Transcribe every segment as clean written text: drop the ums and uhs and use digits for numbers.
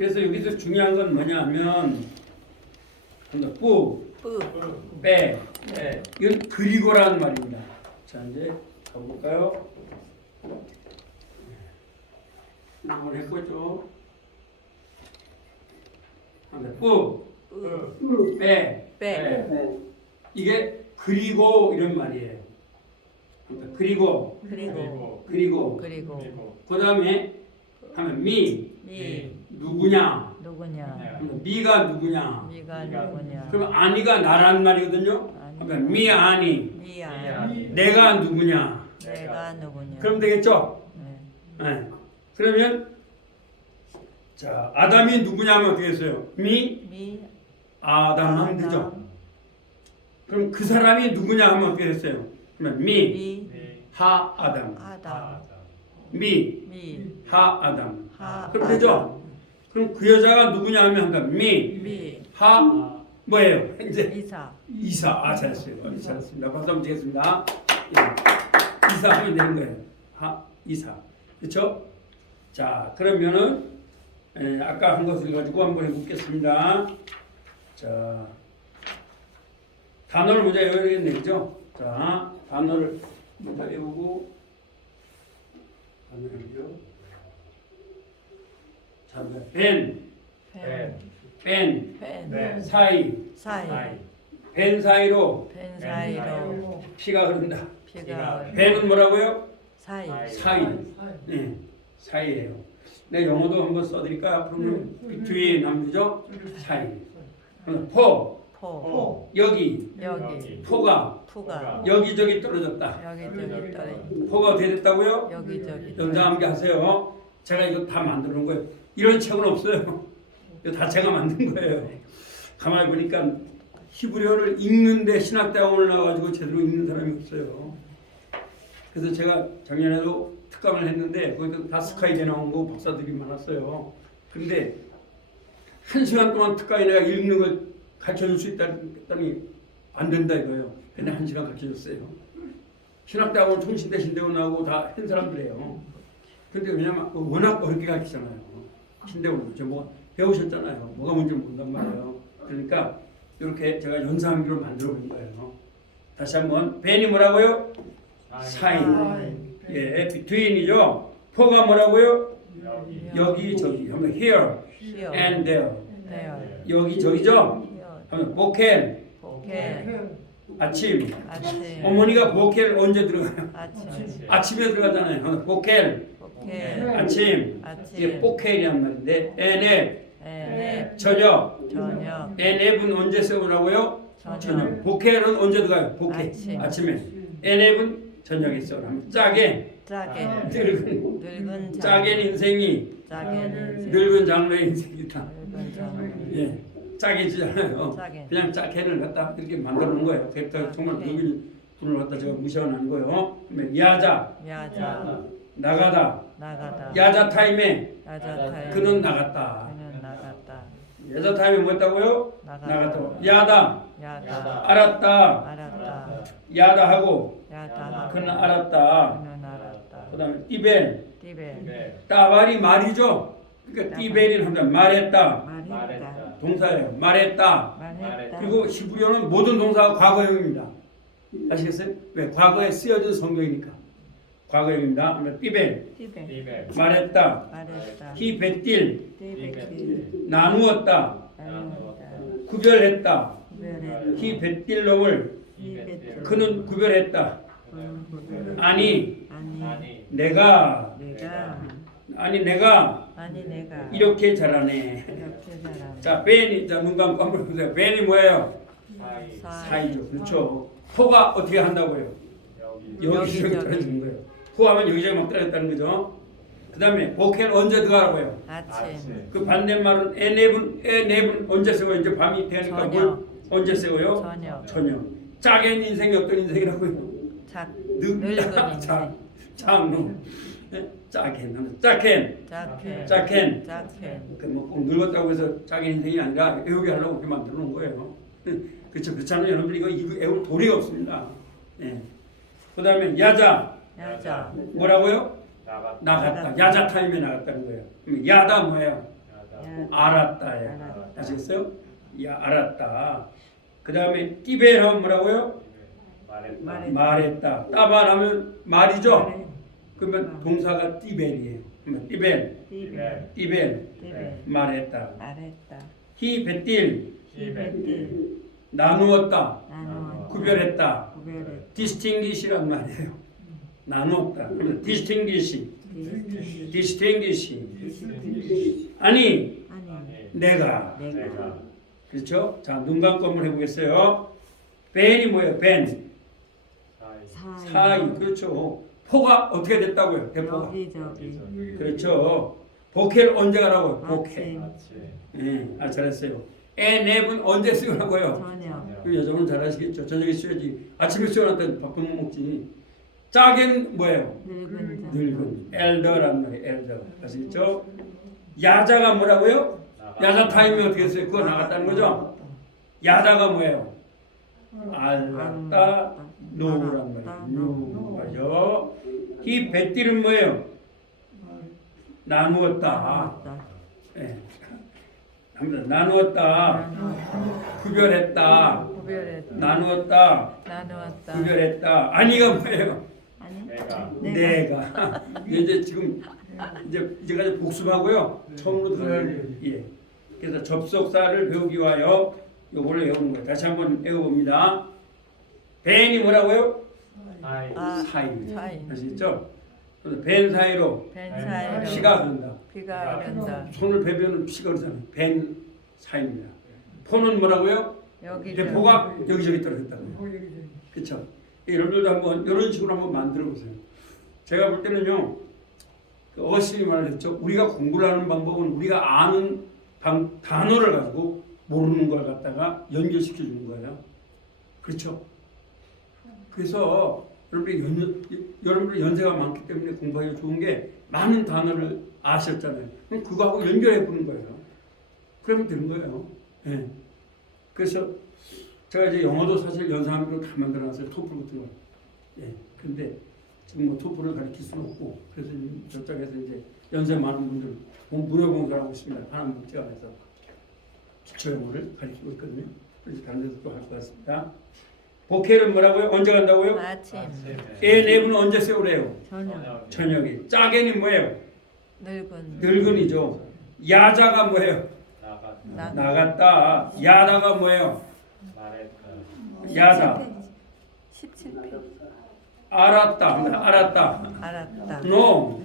그래서 여기서 중요한 건 뭐냐면 뿌, 빼. 이건 그리고라는 말입니다. 자, 이제 가볼까요? 한번 해보죠. 뿌, 빼. 이게 그리고 이런 말이에요. 그리고. 그 다음에 하면 누구냐? 미가 누구냐? 그럼 아니가 나라는 말이거든요. 그러니까 아니. 내가 누구냐? 그럼 되겠죠? 네. 그러면 자 아담이 누구냐 하면 어떻게 했어요? 아담 하면 되죠. 그럼 그 사람이 누구냐 하면 어떻게 됐어요? 그러면 아담. 아담. 그럼 되죠? 그럼 그 여자가 누구냐 하면 뭐예요? 이제 이사. 잘했어요. 잘했습니다. 박수 한번 치겠습니다. 예. 이사 하면 되는 거예요. 이사. 그렇죠? 자, 그러면은 아까 한 것을 가지고 한번 해보겠습니다. 자, 단어를 먼저 외워야겠네, 그죠? 자, 단어를 먼저 외우고 단어를요. 자, 벤 사이 벤 사이로 피가 흐른다. 벤은 뭐라고요? 사이. 네, 사이예요. 내 영어도 한번 써드릴까요? 앞으로는 between 하면죠. 사이. 포. 여기. 포가 여기저기 떨어졌다. 포가 어떻게 됐다고요? 연장함께 하세요. 제가 이거 다 만들어 놓은 거예요. 이런 책은 없어요. 이거 다 제가 만든 거예요. 가만히 보니까 히브리어를 읽는데 신학대학원을 나와가지고 제대로 읽는 사람이 없어요. 그래서 제가 작년에도 특강을 했는데 거기도 다 스카이대 나온 거 박사들이 많았어요. 근데 1시간 동안 특강에 내가 읽는 걸 가르쳐줄 수 있다니 안 된다 이거예요. 근데 1시간 가르쳐줬어요. 신학대학원 총신대신대원 나오고 다 한 사람들이에요. 근데 왜냐면 워낙 어렵게 가르치잖아요. 신대원 뭐 배우셨잖아요. 뭐가 뭔지 모른단 말이에요. 그러니까 이렇게 제가 연상하기로 만들어 본 거예요. 다시 한번 벤이 뭐라고요? 사이. 예, between이죠. 포가 뭐라고요? 여기 저기. 한번 here and there. 여기 저기죠. 한번 보켈. 아침. 어머니가 보켈 언제 들어가요? 아침에 들어가잖아요. 한번 보켈. 아침. 이게 보켈이란 말인데 에넵. 저녁. 에넵은 언제 쓰라고요? 저녁. 보켈은 언제 들어가요? 보켈. 아침에. 에넵은 저녁에 써. 짜게. 늙은 짜게 인생이 늙은 장로의 인생이다. 예, 짜게지잖아요. 그냥 짜게를 갖다 이렇게 만들어 놓은 거예요. 그래서 정말 늙은 분을 갖다 제가 무시하는 아니고요. 야자. 나가다. 야자 타임에 그는 나갔다. 야자 타임에 뭐였다고요? 나갔다. 야다. 알았다. 야다하고 그는 알았다. 그 다음에 띠벨. 따발이 말이죠. 그러니까 띠벨이는 하면 말했다. 동사예요. 말했다. 그리고 히브리어는 모든 동사가 과거형입니다. 아시겠어요? 왜? 과거에 쓰여진 성경이니까. 과거형입니다. 그러면 띠벨. 말했다. 히베틸. 나누었다. 구별했다. 히베틸놈을 그는 구별했다. 아니 내가 이렇게 잘하네. 자, 벤이 눈 감고 한번 보세요. 벤이 뭐예요? 사이죠. 그렇죠. 포가 어떻게 한다고요? 여기저기 떨어지는 거예요. 포하면 여기저기 막 떨어졌다는 거죠. 그 다음에 보켈 언제 들어가라고요? 아침. 그 반대말은 에넵은 언제 쓰고요? 이제 밤이 되니까 뭘 언제 쓰고요? 저녁. 짜겐 인생이 어떤 인생이라고요? 늙은 인생. 장로. 짜켄. 그뭐 늙었다고 해서 짜겐 인생이 아니라 애우게 하려고 그렇게 만들어 놓은 거예요. 그렇죠. 그렇잖아요. 여러분들 이거 애울 도리가 없습니다. 예. 그 다음에 야자. 뭐라고요? 나갔다. 야자 타임에 나갔다는 거예요. 그럼 야다 뭐예요? 알았다야. 아시겠어요? 야, 알았다. 그 다음에 띠벨 하면 뭐라고요? 말했다. 따발하면 말이죠? 그러면 동사가 띠벨이에요. 그러면 띠벨. 말했다. 히베틸. 나누었다. 구별했다. distinguish란 말이에요. 나누었다. 그래서 distinguish. 아니, 내가. 그렇죠? 자, 눈 감고 한번 해보겠어요. 벤이 뭐예요? 벤. 사이. 그렇죠. 포가 어떻게 됐다고요? 대포가. 그렇죠. 복회를 언제 가라고요? 복회. 잘했어요. 앱은 언제 쓰라고요? 여자분 잘하시겠죠. 저녁에 써야지. 아침에 써놨더니 밥도 못 먹지. 짝엔 뭐예요? 늙은. 엘더란 말이에요. 엘더. 아시겠죠? 야자가 뭐라고요? 야자 타임이 어떻게 했어요? 그거 나갔다는 거죠? 야자가 뭐예요? 알랐다. 노란 말이에요. 누가요? 이 뱃띠는 뭐예요? 나누었다. 예. 나누었다. 구별했다. 나누었다. 구별했다. 아니가 뭐예요? 내가. 이제 지금 이제까지 복습하고요. 처음으로 들어갈 예. 그래서 접속사를 배우기 위하여 요거를 외우는 거예요. 다시 한번 외워봅니다. 벤이 뭐라고요? 사이. 아시겠죠? 그래서 벤 사이로 피가 흐른다. 손을 베면 피가 흐르잖아요. 벤 사이입니다. 포는 뭐라고요? 대포가 여기저기 떨어졌다고요. 그렇죠? 여러분들도 한번 이런 식으로 한번 만들어 보세요. 제가 볼 때는요. 그 어신이 말을 했죠. 우리가 공부를 하는 방법은 우리가 아는 단어를 가지고 모르는 걸 갖다가 연결시켜 주는 거예요. 그렇죠? 그래서 여러분들 연세가 많기 때문에 공부하기 좋은 게 많은 단어를 아셨잖아요. 그럼 그거하고 연결해 보는 거예요. 그러면 되는 거예요. 예. 그래서 제가 이제 영어도 사실 연상하는 다 만들어놨어요. 토플 같은 거. 예. 근데 지금 뭐 토플을 가르칠 수는 없고 그래서 저쪽에서 이제 연세 많은 분들 무료봉사를 하고 있습니다. 하나님 복지관에서 기초 영어를 가르치고 있거든요. 그래서 다른 데서 또 할 것 같습니다. 복회는 뭐라고요? 언제 간다고요? 아침. 내분은 언제 세우래요? 저녁에. 짜게는 뭐예요? 늙은이죠. 야자가 뭐예요? 나갔다. 야다가 뭐예요? 야다. 17페이지. 알았다. No.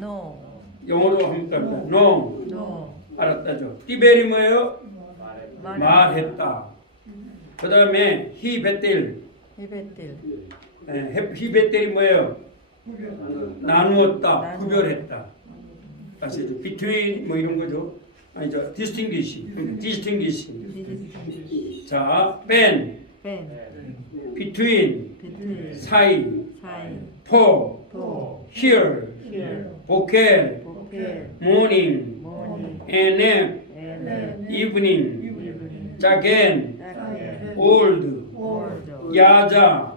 영어로 합니까? No. 알았다죠. 띠벨이 뭐예요? 말했다. 그 다음에 히베틸. 히베틸이 뭐예요? 나누었다. 구별했다. 다시 between 뭐 이런 거죠. 아니죠. distinguish. 자, between, 사이, for, here, vocal, morning, and evening, again, old, 야자,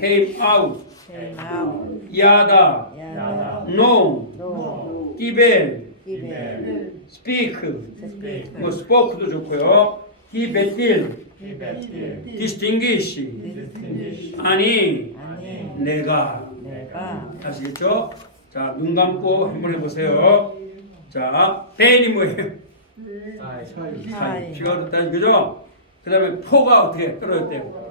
came out, 야다, no, 띠벨, speak, 뭐 spoke도 좋고요. he betil, distinguish, 아니, 내가. 아시겠죠? 자, 눈 감고 한번 해보세요. 자, 벤이 뭐예요? 사이. 피가 흐르다는 거죠? 그 다음에 포가 어떻게 떨어졌대요?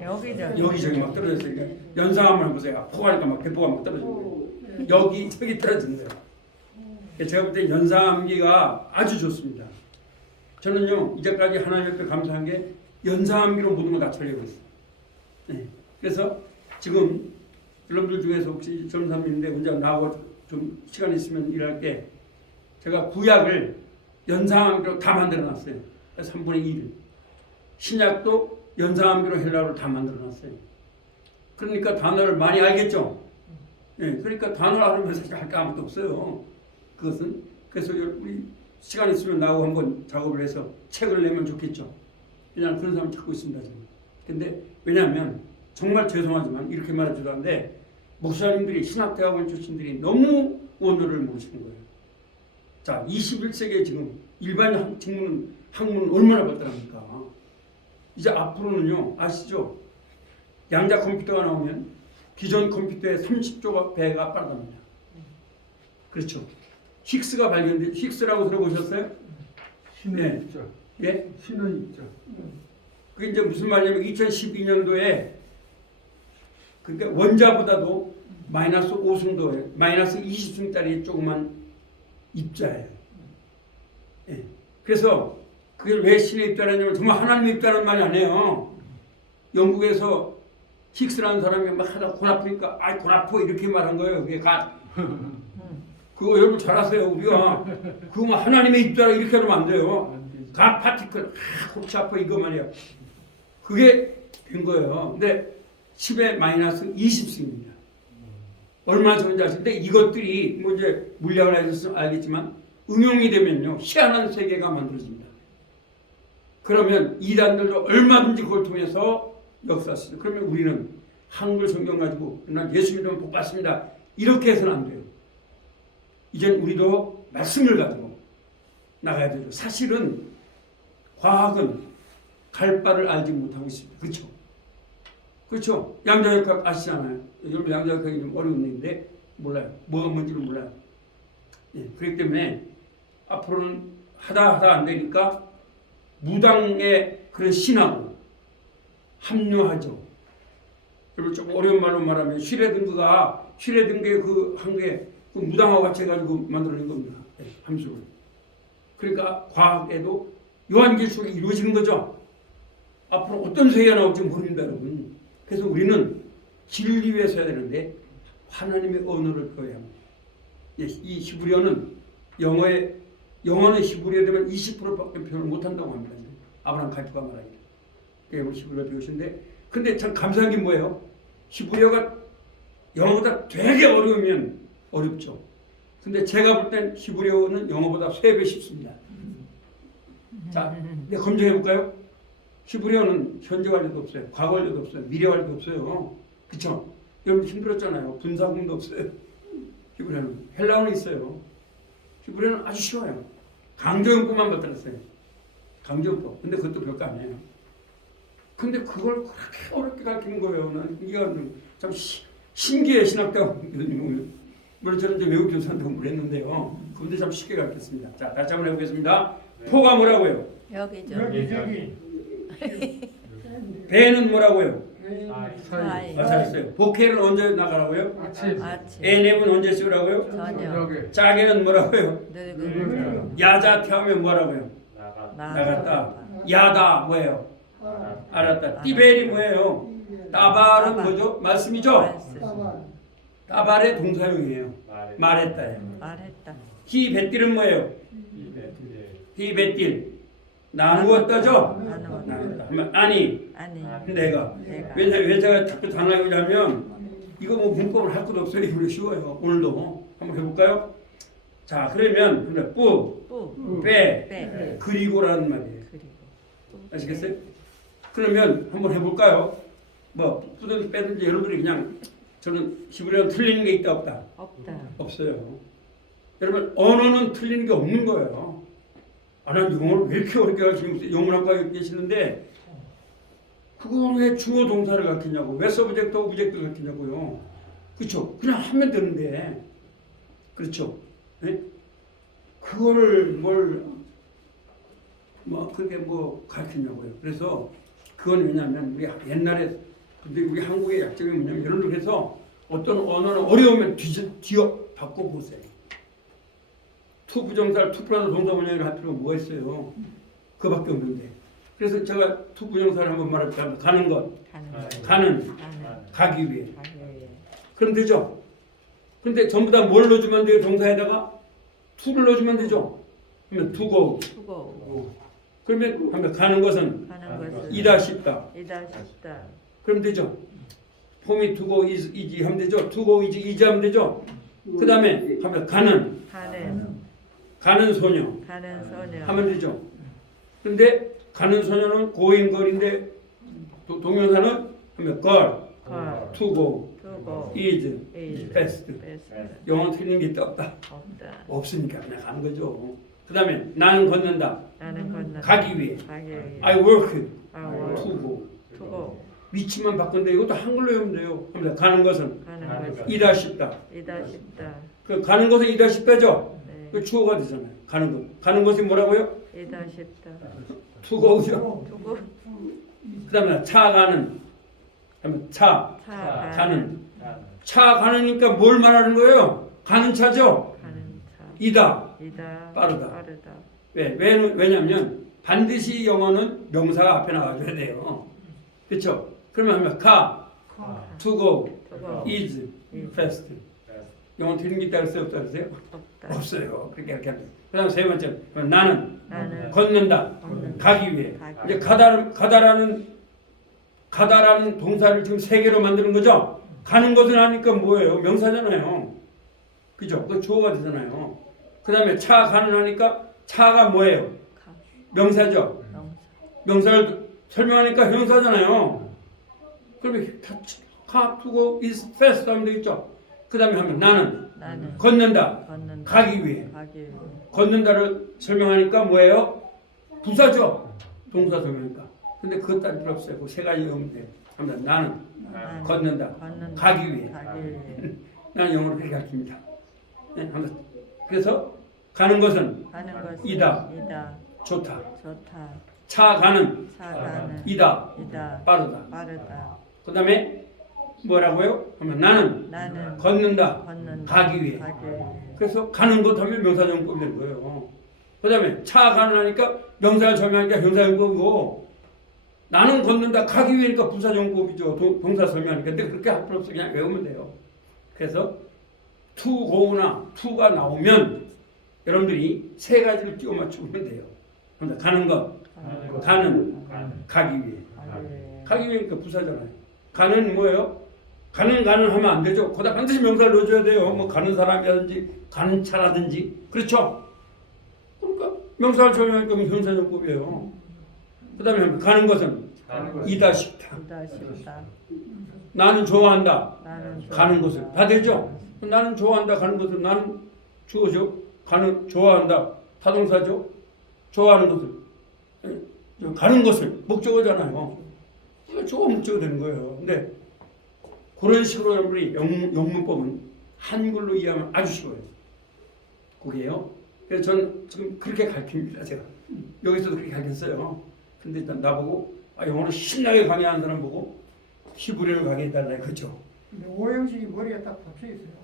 여기저기 막 떨어졌으니까 연상 한번 해보세요. 포가니까 막 대포가 막 떨어지고 여기저기 떨어지는 거예요. 제가 볼 때 연상함기가 아주 좋습니다. 저는요 이제까지 하나님 앞에 감사한 게 연상함기로 모든 걸 다 처리하고 있어요. 네. 그래서 지금 여러분들 중에서 혹시 전사님인데 혼자 나하고 좀 시간 있으면 일할 때 제가 구약을 연상함기로 다 만들어놨어요. 3분의 1을. 신약도 연상함기로 헬라어를 다 만들어놨어요. 그러니까 단어를 많이 알겠죠. 네. 그러니까 단어를 알면서 할 게 아무것도 없어요. 그것은 그래서 우리 시간 있으면 나하고 한번 작업을 해서 책을 내면 좋겠죠. 그냥 그런 사람 찾고 있습니다 지금. 근데 왜냐하면 정말 죄송하지만 이렇게 말해줘도 하는데 목사님들이 신학대학원 출신들이 너무 원어를 모르시는 거예요. 자, 21세기에 지금 일반 학문은 얼마나 발달합니까? 이제 앞으로는요, 아시죠? 양자 컴퓨터가 나오면 기존 컴퓨터의 30조 배가 빠릅니다. 그렇죠. 힉스가 발견된, 힉스라고 들어보셨어요? 신의 네. 입자. 예? 신의 입자. 그게 이제 무슨 말이냐면 2012년도에 그러니까 원자보다도 마이너스 5승도에 마이너스 20승짜리 조그만 입자예요. 예. 그래서 그게 왜 신의 입자라냐면 정말 하나님의 입자라는 말이 아니에요. 영국에서 힉스라는 사람이 막 하다 골 아프니까 아이 골 아파 이렇게 말한 거예요. 그게 그거 여러분 잘 아세요. 우리가 그거 뭐 하나님의 입자라 이렇게 하면 안 돼요. 각 파티클 골치 아파 이거 말이야. 그게 된 거예요. 근데 10의 마이너스 20승입니다. 얼마나 적은지 아시는데 이것들이 뭐 이제 물리학을 하셔서 알겠지만 응용이 되면요 희한한 세계가 만들어집니다. 그러면 이단들도 얼마든지 그걸 통해서 역사하시죠. 그러면 우리는 한글 성경 가지고 난 예수 믿으면 복 받습니다. 이렇게 해서는 안 돼요. 이젠 우리도 말씀을 가지고 나가야 되죠. 사실은 과학은 갈 바를 알지 못하고 있습니다. 그렇죠? 그렇죠? 양자역학 아시잖아요. 여러분 양자역학이 좀 어려운 얘기인데 몰라요. 뭐가 뭔지를 몰라요. 예, 그렇기 때문에 앞으로는 하다 안 되니까 무당의 그런 신하고 합류하죠. 여러분 좀 어려운 말로 말하면 슈레딩거의 그 한 개 그 무당하고 같이 해가지고 만들어낸 겁니다. 예, 함수를. 그러니까 과학에도 요한계시록이 이루어지는 거죠. 앞으로 어떤 세계가 나올지 모릅니다, 여러분. 그래서 우리는 진리에 서야 되는데 하나님의 언어를 배워야 합니다. 예, 이 히브리어는 영어는 히브리어 되면 20%밖에 표현을 못한다고 합니다. 아브라함 카이프가 말하기를. 그래서 히브리어 배우시는데 근데 참 감사한 게 뭐예요? 히브리어가 영어보다 되게 어려우면 어렵죠. 근데 제가 볼 땐 히브리어는 영어보다 3배 쉽습니다. 자, 내가 검증해 볼까요? 히브리어는 현재 완료도 없어요. 과거 완료도 없어요. 미래 완료도 없어요. 그쵸? 여러분 힘들었잖아요. 분사구문도 없어요. 히브리어는. 헬라어는 있어요. 히브리어는 아주 쉬워요. 강조용법만 만들었어요. 강조용법. 근데 그것도 별거 아니에요. 근데 그걸 그렇게 어렵게 가르치는 거예요. 난 이게 참 신기해, 신학당. 물론 저는 이제 외국 교수한테 그랬는데요. 그분들 참 쉽게 가르쳤습니다. 자, 다시 한번 해보겠습니다. 포가 뭐라고요? 여기죠. 여기. 배는 뭐라고요? 사이. 잘했어요. 복회는 언제 나가라고요? 아침. 애냄은 언제 쓰라고요? 저녁. 짜게는 뭐라고요? 늙은. 야자 하면 뭐라고요? 나갔다. 야다 뭐예요? 알았다. 띠벨이 뭐예요? 따발은 뭐죠? 말씀이죠? 따발의 동사용이에요. 말했다예요. 말했다. 히베딜은 뭐예요? 히베딜 나누었다죠? 나누었다. 아니 내가 왜 제가 자꾸 당하냐면 이거 뭐 문법을 할 것도 없어요. 이거 쉬워요. 오늘도 한번 해볼까요? 자 그러면 뿌, 빼, 그리고라는 말이에요. 아시겠어요? 그러면 한번 해볼까요? 뭐 뿌든 빼든지 여러분이 그냥 저는 히브리어는 틀리는 게 있다 없다? 없어요. 여러분 언어는 틀리는 게 없는 거예요. 나는 영어를 왜 이렇게 어렵게 가르치는 영문학과에 계시는데 그거 왜 주어 동사를 가르치냐고 왜 서브젝트하고 오브젝트를 가르치냐고요. 그렇죠? 그냥 하면 되는데 그렇죠? 네? 그거를 그게 뭐 가르치냐고요. 그래서 그건 왜냐하면 우리 옛날에 근데 우리 한국의 약점이 뭐냐면 여러분 그래서 어떤 언어는 어려우면 뒤어 바꿔보세요. 투 부정사를 투 플러스 동사 원형을 할 필요가 뭐가 있어요? 그밖에 없는데. 그래서 제가 투 부정사를 한번 말할게요. 가는 것. 가는. 가기 위해. 그럼 되죠? 근데 전부 다 뭘 넣어주면 돼요? 동사에다가? 투를 넣어주면 되죠? 그러면 투고. 그러면 하면 가는 것은 이다 싶다. 그럼 되죠? 폼이 투고 이지 하면 되죠? 투고 이지 하면 되죠? 그 다음에 하면 가는 소녀 하면 되죠? 근데 가는 소녀는 고인걸인데 동명사는 하면 걸, 투고, is, best. 영어 틀리는 게 있다 없다? 없으니까 그냥 가는 거죠. 그 다음에 나는 걷는다. 나는 건넌다. 가기 위해. 가기 위해. I work. I to work go. to 위치만 바꾼데 이것도 한글로 외우면 돼요. 합니다. 가는 것은 가는 것은 이다 싶다. 이다 싶다. 그 가는 것은 이다 싶다죠. 네. 그 주어가 되잖아요. 가는 것. 가는 것이 뭐라고요? 이다 싶다. to go죠. 두고 그다음에 차 가는. 그다음에 차 차 가는. 차 가는니까 뭘 말하는 거예요? 가는 차죠. 가는 차. 이다. 이다 빠르다. 왜냐면 반드시 영어는 명사가 앞에 나와줘야 돼요. 그렇죠? 그러면 하면 가, to go, 두고 is, fast. 영어 틀린 게 있다 그랬어요? 없다 그랬어요? 없다. 없어요. 그렇게 이렇게 합니다. 그 다음 세 번째, 나는 나는 걷는다. 걷는다. 가기 위해. 가기 이제 가다라는 동사를 지금 세 개로 만드는 거죠? 가는 것은 하니까 뭐예요? 명사잖아요. 그죠? 그 주어가 되잖아요. 그 다음에 차 가는 하니까 차가 뭐예요? 가. 명사죠? 명사. 명사를 설명하니까 형사잖아요. 그러면 가, 투고, is, fast 하면 되겠죠? 그 다음에 하면 나는 걷는다. 걷는다. 가기 위해. 가기 위해. 걷는다를 설명하니까 뭐예요? 부사죠. 동사 설명하니까. 근데 그것 따로 필요 없어요. 그 세 가지 외우면 돼요. 합니다. 나는 걷는다. 가기 위해. 가기 위해. 나는 영어로 그렇게 가르칩니다. 네, 합니다. 그래서 가는 것은 가는 것은 이다. 이다. 좋다. 좋다. 차 가는 차 가는 이다. 이다. 빠르다. 빠르다. 그 다음에 뭐라고요? 하면 나는 나는 걷는다. 걷는다. 가기 위해. 가기 위해. 그래서 가는 것 하면 명사용법이 되는 거예요. 그 다음에 차 가는 하니까 명사를 설명하니까 형사용법이고 나는 걷는다 가기 위해니까 부사용법이죠. 동사 설명하니까. 근데 그렇게 할 필요 없어. 그냥 외우면 돼요. 그래서 to go나 to가 나오면 여러분들이 세 가지를 끼워 맞추면 돼요. 가는 것, 가는, 가기 위해. 가기 위해. 가기 위해니까 부사잖아요. 가는 뭐예요? 가는 하면 안 되죠. 거기다 반드시 명사를 넣어줘야 돼요. 뭐 가는 사람이라든지 가는 차라든지. 그렇죠? 그러니까 명사를 설명하니까 형사용법이에요. 그 다음에 가는 것은 이다 싶다. 이다 싶다. 나는 좋아한다. 나는 가는 것을. 다 되죠? 나는 좋아한다. 가는 것을. 나는 주어죠. 좋아한다. 타동사죠. 좋아하는 것을. 가는 것을. 목적어잖아요. 조금 목적어 되는 거예요. 근데 그런 식으로 여러분이 영문법은 한글로 이해하면 아주 쉬워요. 그게요. 그래서 저는 지금 그렇게 가르칩니다. 제가 여기서도 그렇게 가르쳤어요. 근데 일단 나보고 영어를 신나게 강의하는 사람 보고 히브리어를 강의해달라 그죠. 근데 오형식이 머리에 딱 박혀 있어요.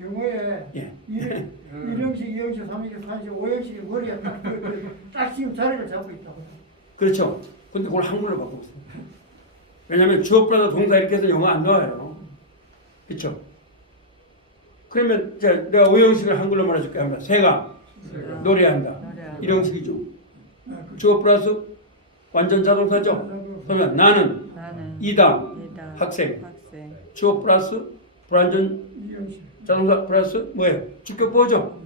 영어에 예. 1형식, 2형식, 3형식, 4형식, 5형식이 머리에 딱 지금 자리를 잡고 있다고요. 그렇죠. 근데 그걸 한글로 바꿨어요. 왜냐하면 주어보다 동사 이렇게 해서 영어 안 나와요. 그렇죠. 그러면 이제 내가 오형식을 한글로 말해줄게 합니다. 새가 노래한다. 이런 식이죠. 주어 플러스 완전 자동사죠. 그러면 나는 이다. 학생. 주어 플러스 불완전 자동사 플러스 뭐예요? 주격보죠.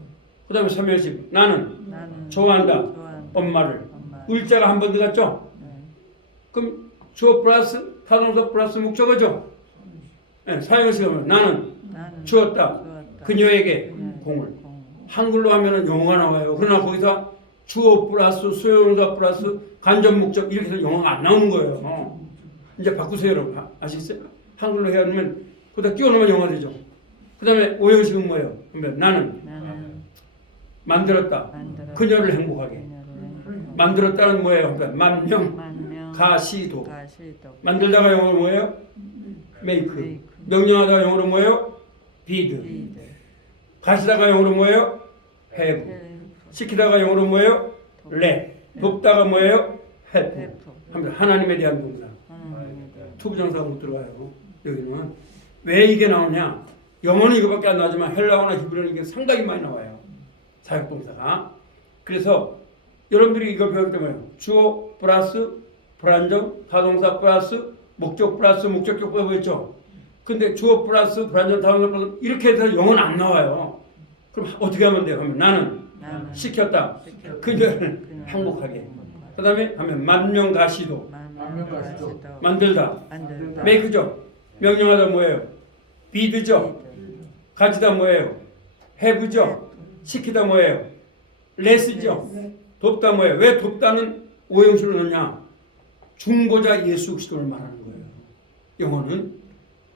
그 다음에 3형식 나는 좋아한다. 엄마를. 을자가 한 번 들어갔죠. 그럼 주어 플러스 타동사 플러스 목적어죠. 네, 4형식은 나는 주었다. 그녀에게 공을. 한글로 하면은 영어가 나와요. 그러나 거기서 주어 플러스 수용사 플러스 간접 목적 이렇게 해서 영어가 안 나오는 거예요. 이제 바꾸세요, 여러분. 아시겠어요? 한글로 해야 하면 거기다 끼워 넣으면 영어가 되죠. 그 다음에 오형식은 뭐예요? 그러면 나는 만들었다. 그녀를 행복하게. 만들었다는 뭐예요? 그러니까 만명, 가시도. 만들다가 영어로 뭐예요? make. 명령하다가 영어로 뭐예요? bid. 가시다가 영어로 뭐예요? have. 시키다가 영어로 뭐예요? let. 돕다가 뭐예요? help. 하나님에 대한 동사. 투부정사가 못 들어가요. 여기는. 왜 이게 나오냐? 영어는 이거밖에 안 나오지만 헬라어나 히브리어는 이게 상당히 많이 나와요. 사역동사가. 그래서 여러분들이 이걸 배울 때 뭐예요? 주어 플러스 불완전 타동사 플러스 목적 플러스 목적격 배웠죠? 근데 주어 플러스 불완전 타동사 플러스 이렇게 해서 영어는 안 나와요. 그럼 어떻게 하면 돼요? 하면 나는 시켰다. 그녀를 행복하게. 그 다음에 하면 만명가시도. 만들다. 메이크죠. 명령하다 뭐예요? 비드죠. 가지다 뭐예요? 해부죠. 시키다 뭐예요? 레스죠. 돕다 뭐예요? 왜 돕다는 오형식을 넣냐? 중보자 예수 그리스도를 말하는 거예요. 영어는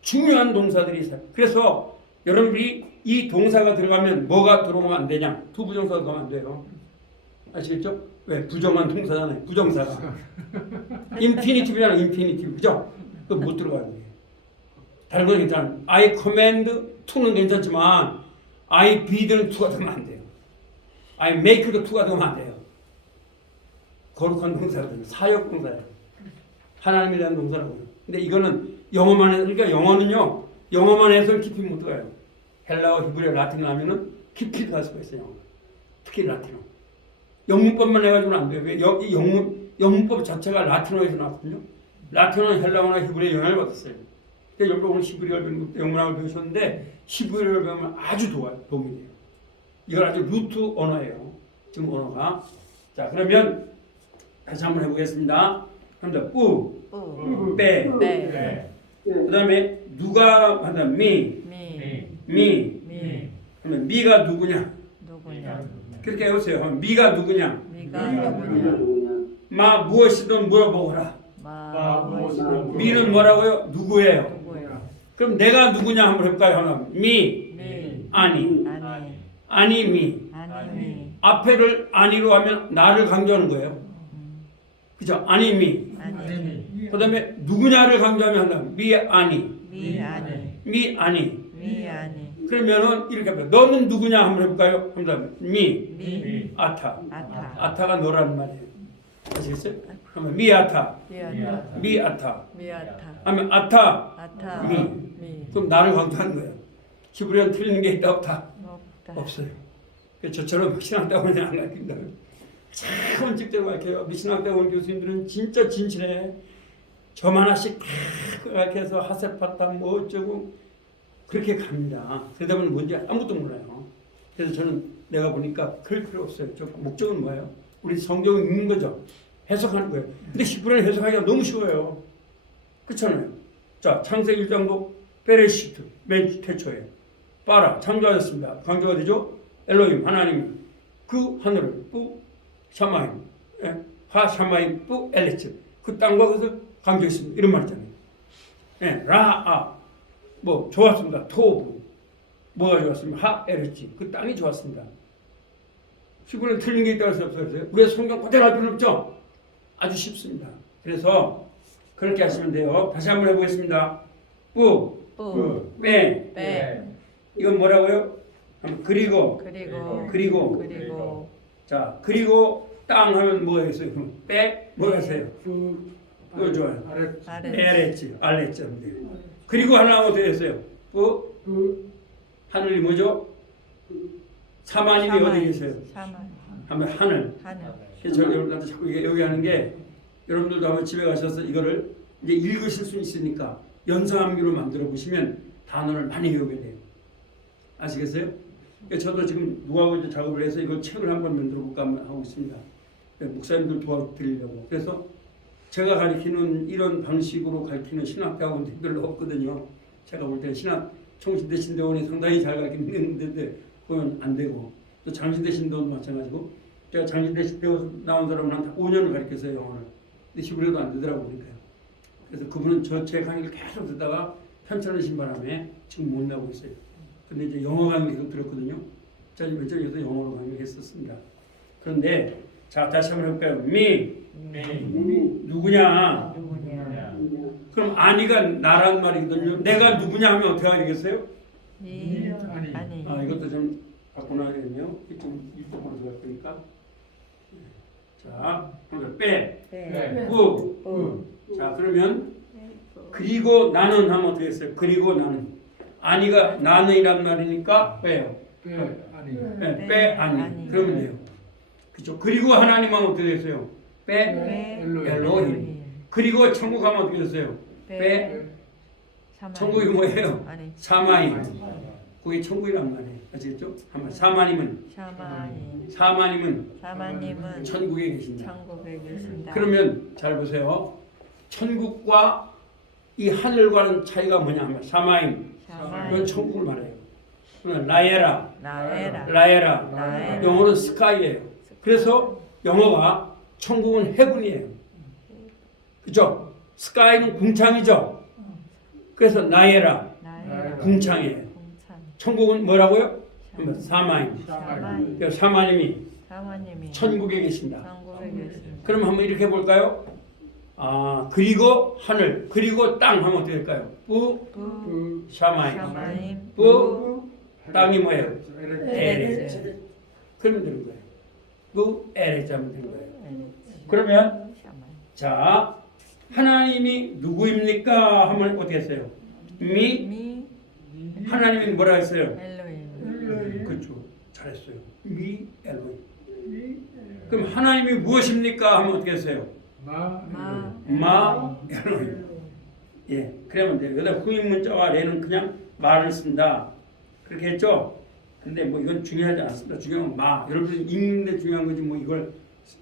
중요한 동사들이 있어요. 그래서 여러분들이 이 동사가 들어가면 뭐가 들어오면 안 되냐? 두 부정사가 들어가면 안 돼요. 아시겠죠? 왜? 부정한 동사잖아요. 부정사가. 인피니티브잖아. 인피니티브. 그죠? 그거 못 들어가는 거예요. 다른 건 괜찮아요. I command to는 괜찮지만 I bid는 to가 되면 안 돼요. I make도 to가 되면 안 돼요. 거룩한 동사거든요. 사역 동사예요. 하나님에 대한 동사라고요. 근데 이거는 영어만 해서, 그러니까 영어는요, 영어만 해서는 깊이 못 들어가요. 헬라어, 히브리어, 라틴어 하면은 깊이 들어갈 수가 있어요. 특히 라틴어. 영문법만 해가지고는 안 돼요. 왜? 여기 영문법 자체가 라틴어에서 나왔거든요. 라틴어는 헬라어나 히브리어에 영향을 받았어요. 근데 여러분 오늘 히브리어를 영문학을 배우셨는데 히브리어를 배우면 아주 도움이 돼요. 이건 아주 루트 언어예요. 지금 언어가. 자, 그러면 다시 한번 해보겠습니다. 합니다. 빼. 그 다음에 누가 한다. 미. 그러면 미가 누구냐? 그렇게 해보세요. 미가 누구냐? 마 무엇이든 물어보거라. 미는 뭐라고요? 누구예요? 그럼 내가 누구냐 한번 해볼까요? 하나. 아니 미. 앞에를 아니로 하면 나를 강조하는 거예요. 그죠? 아니 미. 그 다음에 누구냐를 강조하면 한다. 미 아니. 그러면은 이렇게 합니다. 너는 누구냐 한번 해볼까요? 합니다. 아타. 아타가 너라는 말이에요. 아시겠어요? 그러면 미아타. 하면 아타. 미. 그럼 나를 강조하는 거예요. 히브리어는 틀리는 게 있다 없다? 없어요. 저처럼 신학대학원에 안 가르친다. 참 일찍 가르쳐요. 신학대학원 교수님들은 진짜 진실해. 점 하나씩 다 가르쳐서 하세파탐 뭐 어쩌고 그렇게 갑니다. 그러다 보면 뭔지 아무것도 몰라요. 그래서 저는 내가 보니까 그럴 필요 없어요. 저 목적은 뭐예요? 우리 성경을 읽는 거죠. 해석하는 거예요. 근데 히브리어는 해석하기가 너무 쉬워요. 그렇잖아요. 자, 창세기 1장도 베레시트 맨 태초에 빠라 창조하였습니다. 강조가 되죠? 엘로힘 하나님이 그 하늘을 뿌 샤마임 하 샤마임 뿌 엘레츠 그 땅과 그것을 강조했습니다. 이런 말 있잖아요. 라아 뭐 좋았습니다. 토부 뭐가 좋았습니다. 하 엘레츠 그 땅이 좋았습니다. 히브리어는 틀린 게 있다고 해서 없어요. 우리가 성경 그대로 할 필요 없죠? 아주 쉽습니다. 그래서 그렇게 하시면 돼요. 다시 한번 해보겠습니다. 빼. 이건 뭐라고요? 그리고. 자, 그리고 땅 하면 뭐가 있어요? 빼 뭐가 있어요? 그거 좋아요. 알랬지. 그리고 하나 어떻게 했어요? 하늘이 뭐죠? 사마님이 어디 계세요? 하면 하늘. 그래서 여러분들한테 자꾸 여기 하는 게 여러분들도 한번 집에 가셔서 이거를 이제 읽으실 수 있으니까 연상함기로 만들어 보시면 단어를 많이 외우게 돼요. 아시겠어요? 저도 지금 누구하고 작업을 해서 이걸 책을 한번 만들어 볼까 하고 있습니다. 목사님들 도와드리려고. 그래서 제가 가르치는 이런 방식으로 가르치는 신학대학원들이 별로 없거든요. 제가 볼 때 신학 총신대 신대원이 상당히 잘 가르치는데 그건 안 되고 또 장신대 신대원도 마찬가지고 제가 장신대 신대원 나온 사람은 한 5년을 가르쳤어요. 영어를. 근데 히브리어도 안 되더라고 보니까요. 그래서 그분은 저 제 강의를 계속 듣다가 편찮으신 바람에 지금 못 나오고 있어요. 근데 이제 영어 강의 계속 들었거든요. 제가 면접에서 영어로 강의했었습니다. 그런데 자 다시 한번 해볼까요? 누구냐? 그럼 아니가 나란 말이거든요. 내가 누구냐 하면 어떻게 하겠어요? 아 이것도 좀 바꿔놔야겠네요. 좀 이쪽으로 들어갈 거니까. 자, 빼. 자 그러면 그리고 나는 하면 어떻게 했어요? 그리고 나는 아니가 나는이란 말이니까 빼요. 빼 아니. 그러면 돼요. 그렇죠. 그리고 하나님 하면 어떻게 됐어요? 빼 엘로힘. 그리고 천국 하면 어떻게 됐어요? 빼 천국이 뭐예요? 사마임. 그게 천국이란 말이에요. 아시겠죠? 한번 사마님은 천국에 계신다. 그러면 잘 보세요. 천국과 이 하늘과는 차이가 뭐냐 하면 사마임. 이건 천국을 말해요. 라에라, 라에라. 라에라. 라에라. 영어는 스카이예요. 그래서 영어가 천국은 해븐이에요. 그죠? 스카이는 궁창이죠. 그래서 나에라 라에라. 궁창이에요. 공찬. 천국은 뭐라고요? 사마임. 사마이. 사마님이 사모님이 천국에 계신다. 천국에 계신다. 그럼 한번 이렇게 볼까요? 아, 그리고 하늘, 그리고 땅 하면 어떻게 될까요? 뿌, 부 샤마임. 샤마임. 뿌, 땅이 뭐예요? 에레츠. 그러면 되는 거예요. 뿌, 에레츠 하면 되는 거예요. 에레츠. 그러면 샤마임. 자, 하나님이 누구입니까? 하면 어떻게 했어요? 미 하나님이 뭐라 했어요? 엘로힘. 그렇죠. 잘했어요. 미 엘로힘. 그럼 하나님이 무엇입니까? 하면 어떻게 했어요? 마 엘로힘. 예, 그러면 돼요. 여기다 후임 문자와 레는 그냥 말을 쓴다. 그렇게 했죠? 근데 뭐 이건 중요하지 않습니다. 중요한 건 마. 여러분이 읽는데 중요한 거지 뭐 이걸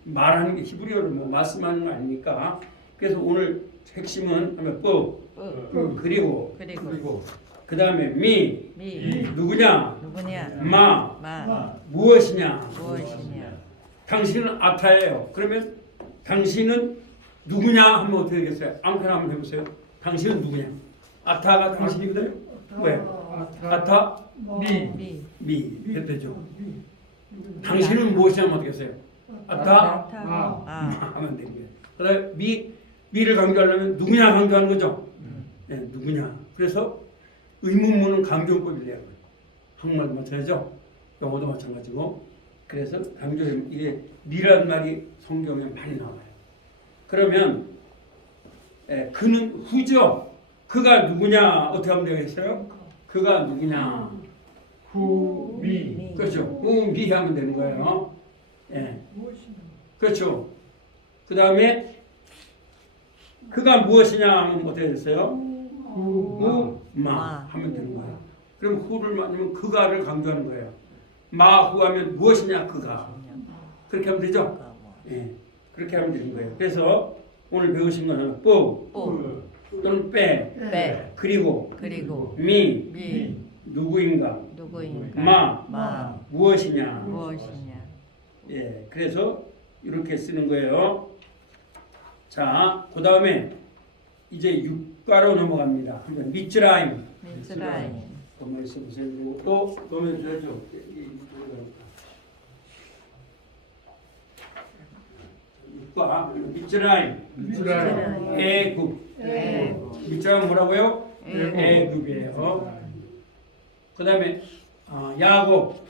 말하는 게 히브리어를 뭐 말씀하는 거 아닙니까? 그래서 오늘 핵심은 뿌, 그리고 그 다음에 미, 누구냐? 누구냐? 마, 무엇이냐? 무엇이냐? 당신은 아타예요. 그러면 당신은 누구냐 하면 어떻게 되겠어요? 아무거나 한번 해보세요. 당신은 누구냐? 아타가 당신이거든요. 왜? 아타, 미. 되죠. 당신은 무엇이냐 하면 어떻게 했어요? 아타, 하면 되는 거예요. 그다음에 미를 강조하려면 누구냐 강조하는 거죠. 네, 누구냐. 그래서 의문문은 강조법이래요. 한국말도 마찬가지죠. 영어도 마찬가지고. 그래서 강조하면 이게 미란 말이 성경에 많이 나와요. 그러면 그는 후죠. 그가 누구냐 어떻게 하면 되겠어요? 그가 누구냐? 후미. 그렇죠. 후미 하면 되는 거예요. 예. 그렇죠. 그 다음에 그가 무엇이냐 하면 어떻게 됐어요? 마 하면 되는 거예요. 그럼 후를 맞으면 그가를 강조하는 거예요. 마후 하면 무엇이냐 그가. 그렇게 하면 되죠? 예. 그렇게 하면 되는 거예요. 그래서 오늘 배우신 거는 뿌 또는 빼 그리고 미 누구인가 마 무엇이냐. 예. 그래서 이렇게 쓰는 거예요. 자, 그 다음에 이제 육가로 넘어갑니다. 한번 미츠라임. 한번 써보세요. 또 넣어줘야죠. 육가 미츠라임. 애굽. 미츠라임 뭐라고요? 애굽이에요. 그 다음에 야곱.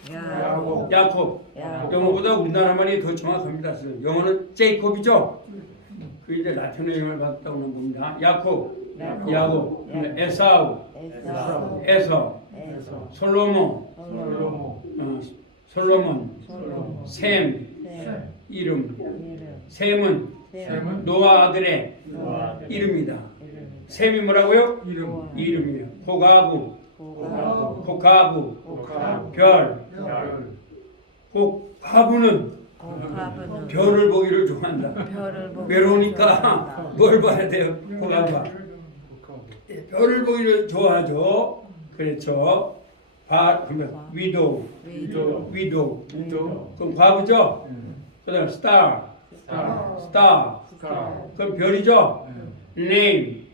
영어보다 우리나라 말이 더 정확합니다. 영어는 제이콥이죠. 그 이제 라틴어 영향을 받았다고 봅니다. 야곱, 에사우, 에서, 솔로몬, 셈, 이름. 셈은 노아 아들의 이름이다. 셈이 뭐라고요? 이름이에요. 고가부, 별. 고가부는 별을 보기를 좋아한다. 외로우니까 뭘 봐야 돼요? 고가부가. 별을 보기를 좋아하죠. 그렇죠. 위도. 그럼 과부죠. 그다음 스타. 그럼 별이죠. 네임.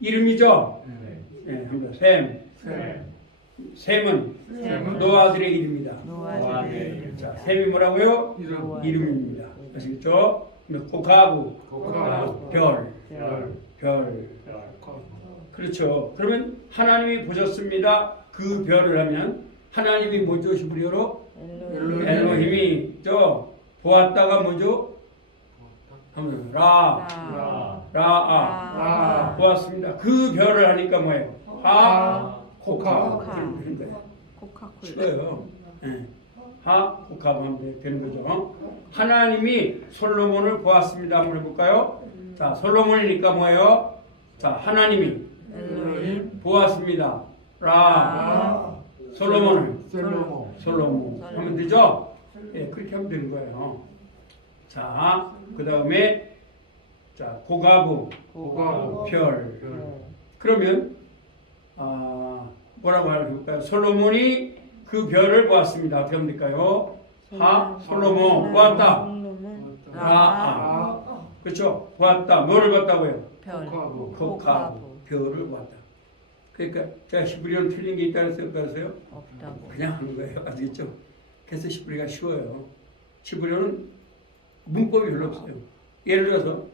이름이죠. 네, 한번 셈은 노아들의 이름이다. 자, 셈이 뭐라고요? 이름입니다. 아시겠죠? 고가부, 별. 그렇죠. 그러면 하나님이 보셨습니다. 그 별을 하면 하나님이 뭐죠? 히브리어로 엘로힘이 죠. 보았다가 뭐죠? 하면 라아 보았습니다. 그 별을 하니까 뭐예요? 코카 되는 거예요. 쉬워요. 네. 코카브 하면 되는 거죠. 하나님이 솔로몬을 보았습니다. 한번 해볼까요? 자, 솔로몬이니까 뭐예요? 자, 하나님이 보았습니다. 솔로몬을 솔로몬 하면 되죠? 예, 그렇게 하면 되는 거예요. 자, 그 다음에 자, 고가부 별. 그러면 뭐라고 할까요? 솔로몬이 그 별을 보았습니다. 어떻게 하면 될까요? 솔로몬 보았다. 솔로몬 라아. 그렇죠? 보았다. 뭐를 봤다고요? 별 곡하고 별을 보았다. 그러니까 제가 히브리어는 틀린 게 있다 그랬어요? 없다고. 그냥 하는 거예요. 아시겠죠? 그래서 히브리가 쉬워요. 히브리어는 문법이 별로 없어요. 예를 들어서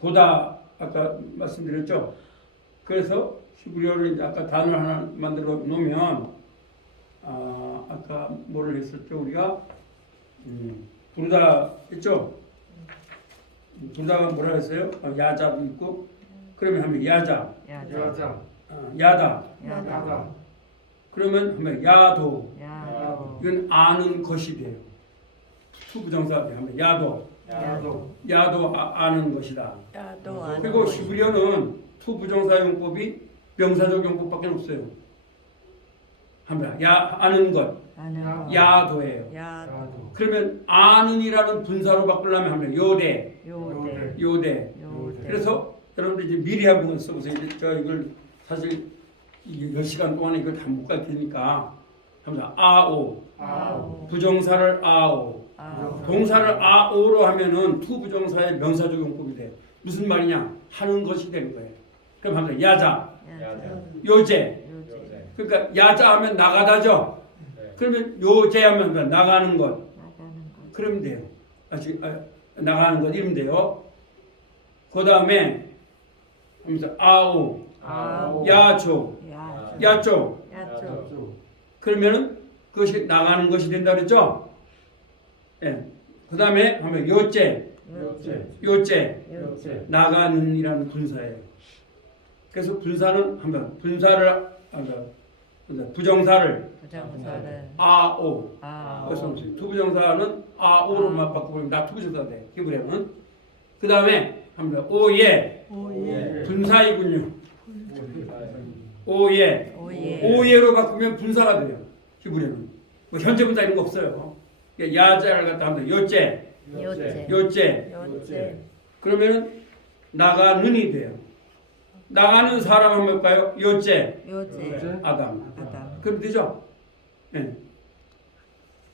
보다 아까 말씀드렸죠. 그래서 히브리어를 이제 아까 단어 하나 만들어 놓으면 아까 뭐를 했었죠 우리가 부르다 했죠. 부르다가 뭐라 했어요? 야자도 있고 그러면 하면 야자, 야자. 야다. 야다. 그러면 하면 야도. 야도. 이건 아는 것이 돼요. 투부정사 하면 야도. 야도 아는 것이다. 야도 아는 그리고 것이. 히브리어는 투부정사 용법이 명사적 용법밖에 없어요. 합니다. 아는 것, 아는 것. 야도예요. 야도. 그러면 아는이라는 분사로 바꾸려면 하면 요대. 요대. 그래서 여러분들 이제 미리 한번 써보세요. 이제 제가 이걸 사실 이게 10시간 동안에 이걸 다 못 가르치니까 합니다. 아오. 부정사를 아오. 동사를 아오로 하면은 투부정사의 명사적 용법이 돼요. 무슨 말이냐? 하는 것이 되는 거예요. 그럼 합니다. 야자, 요제. 그러니까 야자 하면 나가다죠. 그러면 요제 하면 나가는 것. 그러면 돼요. 나가는 것 이러면 돼요. 그 다음에 하면서 아오, 야조, 야조. 그러면은 그것이 나가는 것이 된다 그랬죠. 예. 그 다음에 하면 요제, 나가는이라는 분사예요. 그래서 분사는 하면 분사를 부정사를 아오. 그래서 투부정사는 아오로만 바꾸면 나 투부정사 돼. 히브리어는. 그 다음에 합니다. 오예. 분사이군요. 오예로 바꾸면 분사가 돼요. 히브리어는. 뭐 현재 분사 이런 거 없어요. 야자를 갖다 하면 요제. 그러면은 나가는이 돼요. 나가는 사람은 뭘까요? 요제. 아담. 그럼 되죠? 네.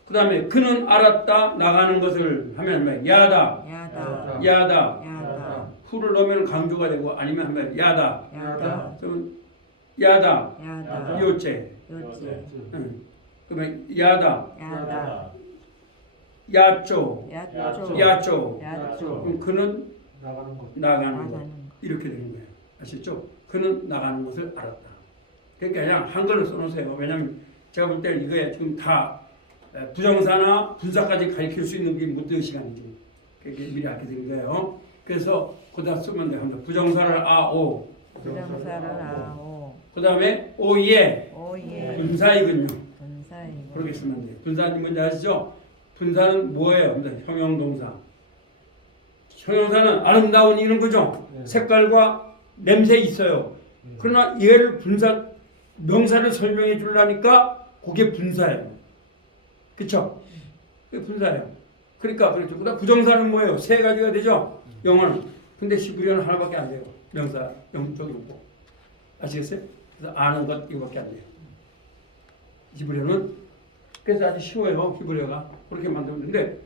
그 다음에 그는 알았다 나가는 것을 하면 야다. 후를 넣으면 강조가 되고 아니면 하면 야다. 그러면 야다. 요제. 그러면 야다. 야조. 그럼 그는 나가는 것. 이렇게 되는 거예요. 아시죠? 그는 나가는 것을 알았다. 그러니까 그냥 한글로 써놓으세요. 왜냐하면 제가 볼 때 이거에 지금 다 부정사나 분사까지 가르칠 수 있는 게 못된 시간이지. 그렇게 미리 알게 된 거예요. 그래서 거기다 쓰면 돼요. 부정사를 아오. 그 다음에 오예. 분사이군요. 그렇게 쓰면 돼요. 분사는 뭔지 아시죠? 분사는 뭐예요? 형용동사. 형용사는 아름다운 이런 거죠. 색깔과 냄새 있어요. 그러나 얘를 명사를 설명해 주려니까 그게 분사예요. 그쵸? 그게 분사예요. 그러니까 그렇죠. 그다음 부정사는 뭐예요? 세 가지가 되죠. 영어는. 근데 히브리어는 하나밖에 안 돼요. 명사, 영적 용법. 아시겠어요? 그래서 아는 것 이거밖에 안 돼요. 히브리어는 그래서 아주 쉬워요. 히브리어가 그렇게 만들었는데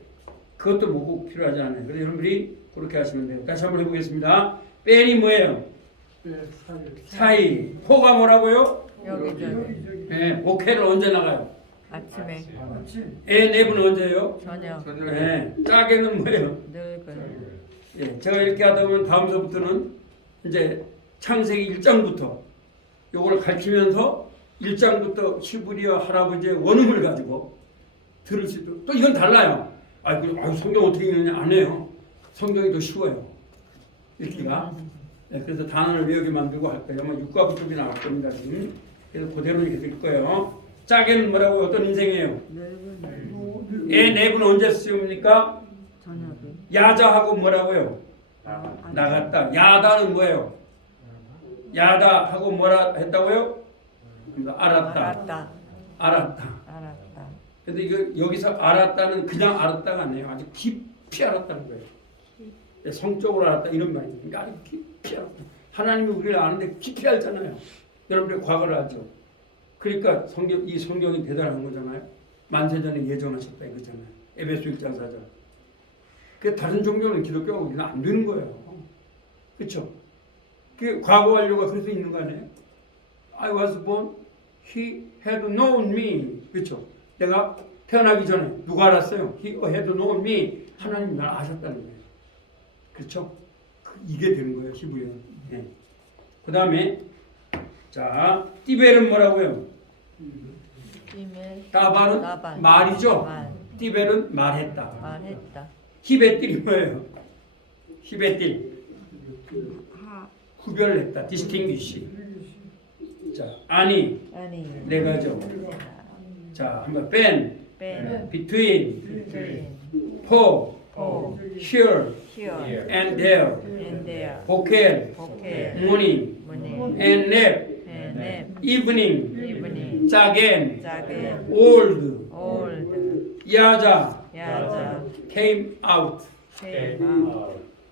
그것도 뭐 필요하지 않아요. 그래서 여러분들이 그렇게 하시면 돼요. 다시 한번 해보겠습니다. 뺀이 뭐예요? 사이. 호가 뭐라고요? 여기저기. 네, 오케를 언제 나가요? 아침에. 내부는 언제예요? 저녁. 네, 짜게는 뭐예요? 늙은. 예, 제가 이렇게 하다 보면 다음서부터는 이제 창세기 1장부터 요걸 가르치면서 1장부터 히브리어 할아버지의 원음을 가지고 들을 수 있도록 또 이건 달라요. 성경 어떻게 읽느냐 안 해요. 성경이 더 쉬워요. 읽기가. 네, 그래서 단어를 외우게 만들고 할 거예요. 아마 6과 9쪽이 나올 겁니다. 지금. 그래서 그대로 이렇게 될 거예요. 짜게는 뭐라고 어떤 인생이에요? 내부는 언제 쓰입니까? 야자하고 뭐라고요? 나갔다. 야다는 뭐예요? 야다하고 뭐라 했다고요? 알았다. 근데 이거 여기서 알았다는 그냥 알았다가 아니에요. 아주 깊이 알았다는 거예요. 성적으로 알았다 이런 말이죠. 그러니까 아주 깊이 알았다. 하나님이 우리를 아는데 깊이 알잖아요. 여러분들 과거를 알죠. 그러니까 이 성경이 대단한 거잖아요. 만세전에 예정하셨다 이거잖아요. 에베소 1장 4절. 그 다른 종교는 기독교하고 우리는 안 되는 거예요. 그렇죠? 그 과거 완료가 그래서 있는 거 아니에요? I was born, he had known me. 그렇죠? 내가 태어나기 전에 누가 알았어요? He had known me. 하나님 날 아셨다는 거예요. 그렇죠? 이게 되는 거예요, 히브리어는. 네. 그 다음에 자, 띠벨은 뭐라고요? 따발은 따발. 말이죠. 말. 띠벨은 말했다. 말했다. 히베딜이 뭐예요? 히베딜 구별했다. distinguish. 자, 아니 내가죠. 자, 한번 뺀 between for here and there 보켈 morning and nap evening 짜겐 old 야자 came out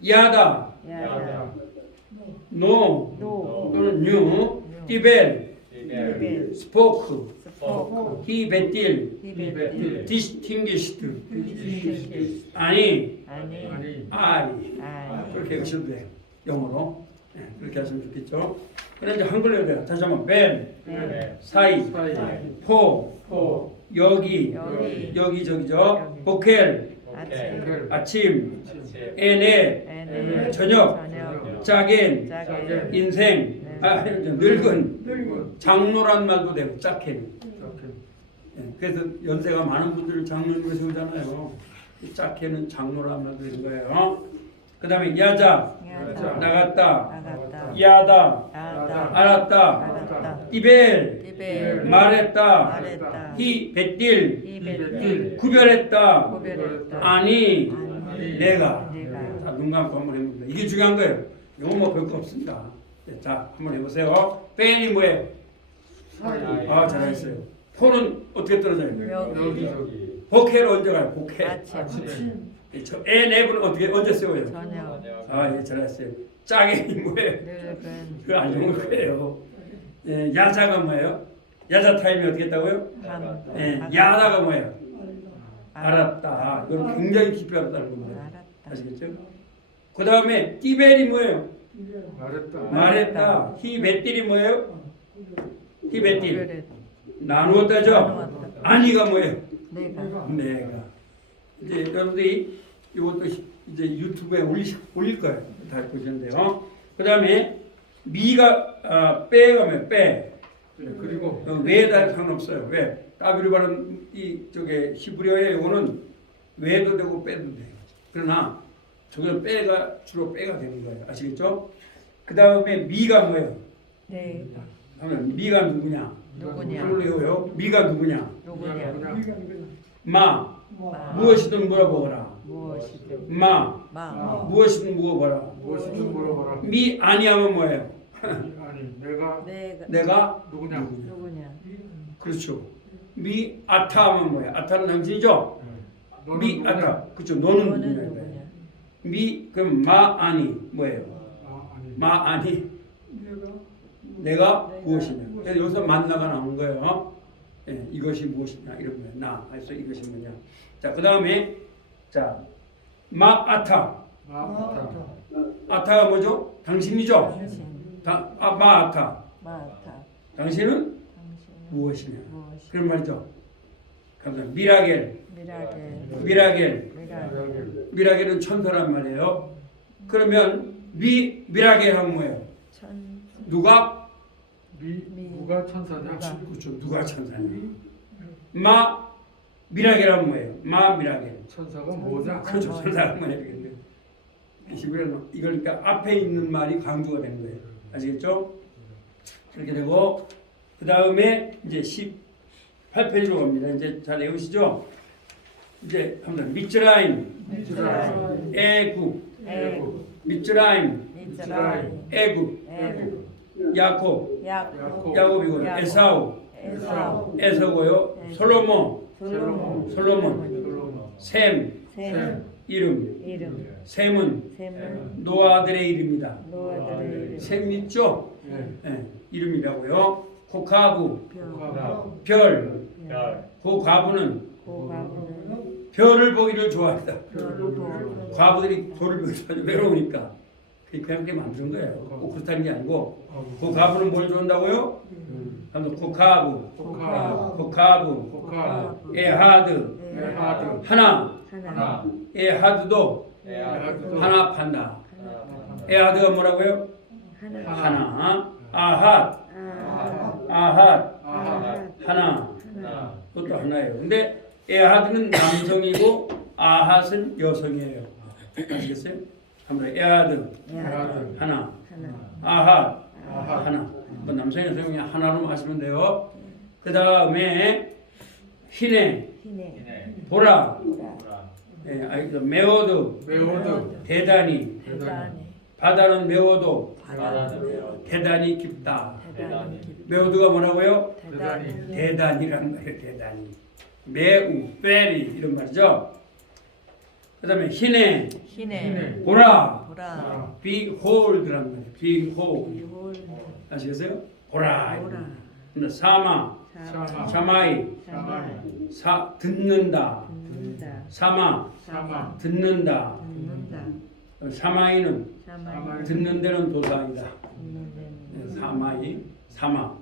야다 no 또는 new 띠벨 spoke he 베틸 distinguished 아니 I 그렇게 하셔도 돼요. 영어로 그렇게 하시면 좋겠죠. 그런데 한글로 해야 돼요. 다시 한번 뱀 사이 포 여기 저기죠. 보켈 아침 에네 저녁 짜겐 인생 늙은 장로란 말도 되고 짝겐. 그래서 연세가 많은 분들을 장로님으로 세우잖아요. 짝겐은 장로란 말도 되는 거예요. 그 다음에 야자 나갔다 야다 알았다 이벨 말했다 히 베틸 구별했다 아니 내가 자, 눈 감고 한번 해봅니다. 이게 중요한 거예요. 영어 뭐 별거 없습니다. 자, 한번 해보세요. 뺀이 뭐예요? 아, 잘하셨어요. 포는 어떻게 떨어져요? 여기. 보켈은 언제 가요? 보켈. 아침. 앱은 어떻게 언제 세워요? 저녁. 아, 예, 잘하셨어요. 짜겐이 뭐예요? 늙은. 그거 안 좋은 거예요. 예, 야자가 뭐예요? 야자 타임이 어떻게 했다고요? 밤. 예, 야다가 뭐예요? 알았다. 이건 굉장히 깊이 알았다는 겁니다. 알았다. 아시겠죠? 그 다음에 띠벨이 뭐예요? 말했다. 말했다. 히베딜이 뭐예요? 히베딜. 구별했다. 나누었다죠? 나누었다. 아니가 뭐예요? 내가. 내가. 이제 여러분들이 이것도 이제 유튜브에 올릴 거예요. 다 보시는데요. 그 다음에 미가 빼가 뭐예요? 빼. 그리고 왜다 상관없어요. 왜? 따비로 발음 이 저게 히브리어의 이거는 왜도 되고 빼도 돼요. 그러나 저기는 빼가 주로 빼가 되는 거예요. 아시겠죠? 그 다음에 미가 뭐예요? 네. 하면 미가 누구냐? 누구냐? 그걸로 해요. 미가 누구냐? 누구냐? 마 마. 무엇이든 물어보거라. 무엇이든. 마 무엇이든 물어보라. 무엇이든 물어봐라. 미 아니하면 뭐예요? 아니 내가 누구냐? 누구냐? 그렇죠. 미 아타하면 뭐예요? 아타는 당신이죠. 너는 미 누구냐? 아타 그렇죠. 너는 너는 누구냐? 누구냐? 미 그럼 마 아니 뭐예요? 아니. 마 아니 내가 무엇이냐? 그래서 여기서 만나가 나온 거예요. 예, 이것이 무엇이냐 이런 거예요. 나 해서 이것이 뭐냐. 자, 그 다음에 자 마 아타 아타가 뭐죠? 당신이죠. 당신. 마 아타 마타. 당신은 당신. 무엇이냐? 무엇이? 그런 말이죠. 감사합니다. 미라겔 미라겔. 미라겔은 천사란 말이에요. 그러면 미라겔 하면 뭐예요? 천. 누가? 누가 천사냐? 그렇죠. 누가 천사냐? 미라겔 하면 뭐예요? 미라겔. 천사가 뭐냐? 그렇죠. 천사가 뭐예요? 이걸 그러니까 앞에 있는 말이 강조가 되는 거예요. 아시겠죠? 그렇게 되고 그 다음에 이제 18페이지로 갑니다. 이제 잘 외우시죠? 이제 한번 미츠라임, 애굽, 미츠라임, 애굽, 야곱이고 에사우고요. 솔로몬, 셈, 이름, 셈은 노아들의 이름이다. 셈 있죠? 네, 이름이라고요. 코카부, 별, 별. 별, 고과부는 고가부는 별을 보기를 좋아한다. 별을 보고 과부들이 돌을 보기 좋아하죠. 외로우니까. 그게 그냥 그렇게 만드는 거예요. 꼭 그렇다는 게 아니고 고과부는 뭘 좋아한다고요? 한번 고카부, 고카부, 고카부, 코카부, 에하드, 에하드, 하나, 하나, 에하드도 에하드도 하나 판다. 에하드가 뭐라고요? 하나, 하나, 아핫, 아핫, 아하, 하나. 하나, 그것도 하나예요. 근데 에하드는 남성이고 아핫은 여성이에요. 아시겠어요? 한번 에하드 에하드, 하나, 하나, 아핫 아하, 하나. 뭐 남성 여성이 하나로 하시면 돼요. 그 다음에 희네, 희네, 보라, 보라, 매워도 메오드, 대단히, 대단히, 바다는 매워도 바다는 매우 대단히 깊다. 대단히 깊 매워도가 뭐라고요? 대단히 대단이라는 거예요. 대단히. 매우, very 이런 말이죠. 그 다음에 희네, 희네, 보라, 보라, behold라는 거예요. behold. 비홀, 아시겠어요? 보라. 보라, 근데 사마, 샤마, 샤마이, 샤마, 듣는다. 듣는다, 사마, 샤마, 듣는다. 듣는다, 사마이는 샤마, 듣는 데는 도사이다. 듣는 데는 사마이, 사마.